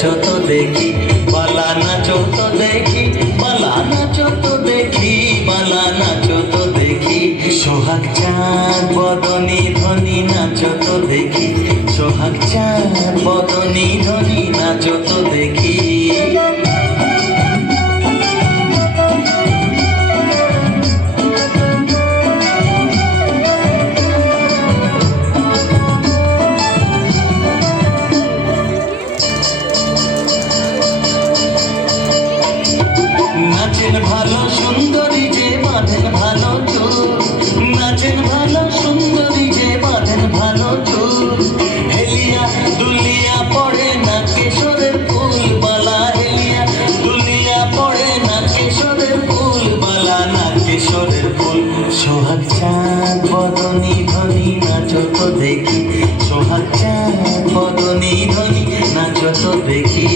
নাচো তো দেখি, বালা নাচো তো দেখি, বালা নাচো তো দেখি, বালা নাচো তো দেখি। সোহাগ চাঁদ বদনী ধ্বনি নাচো তো দেখি, সোহাগ চাঁদ বদনী ধ্বনি নাচো তো দেখি। নাচেন ভালো সুন্দরী যে বাঁধেন ভালো চুল, নাচেন ভালো সুন্দরী যে বাঁধেন ভালো চুল। হেলিয়া দুলিয়া পড়ে না কেশরের ফুল বালা, হেলিয়া দুলিয়া পড়ে না কেশরের ফুল বালা, না কেশরের ফুল। সোহাগ চাঁদ বদনী ধ্বনি নাচো তো দেখি, সোহাগ চাঁদ বদনী ধ্বনি নাচো তো দেখি।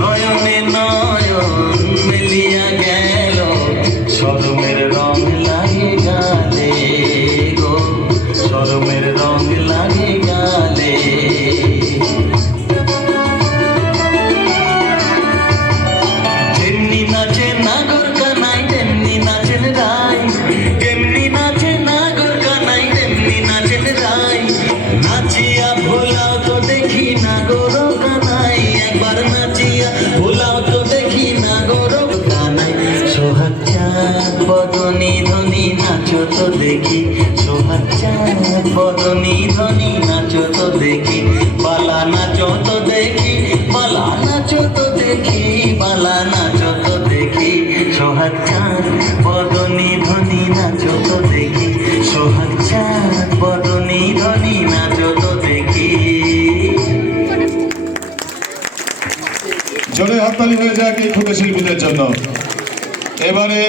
নয়নে নয়ন মিলিয়া গেল, শরমের রং লাগে গালে গো, শরমের রং লাগে গালে। যেমনি নাচে নাগর কানাই তেমনি নাচেন রাই, তেমনি নাচে নাগর কানাই তেমনি নাচেন রাই। নাচিয়া ভোলাও তো দেখি নাগর কানাই, একবার নাচিয়া ভোলাও তো দেখি নাগর কানাই। সোহাগ চাঁদ বদনী ধ্বনি নাচো তো দেখি, সোহাগ চাঁদ বদনী ধ্বনি নাচো তো দেখি। বালা নাচো তো দেখি, বালা নাচো তো দেখি, বালা নাচো তো দেখি। সোহাগ চাঁদ বদনী ধ্বনি নাচো তো দেখি, সোহাগ চাঁদ বদনী ধ্বনি নাচো তো দেখি। জোরে হাততালি হয়ে যাক এই ক্ষুদে শিল্পীদের জন্য। এবারে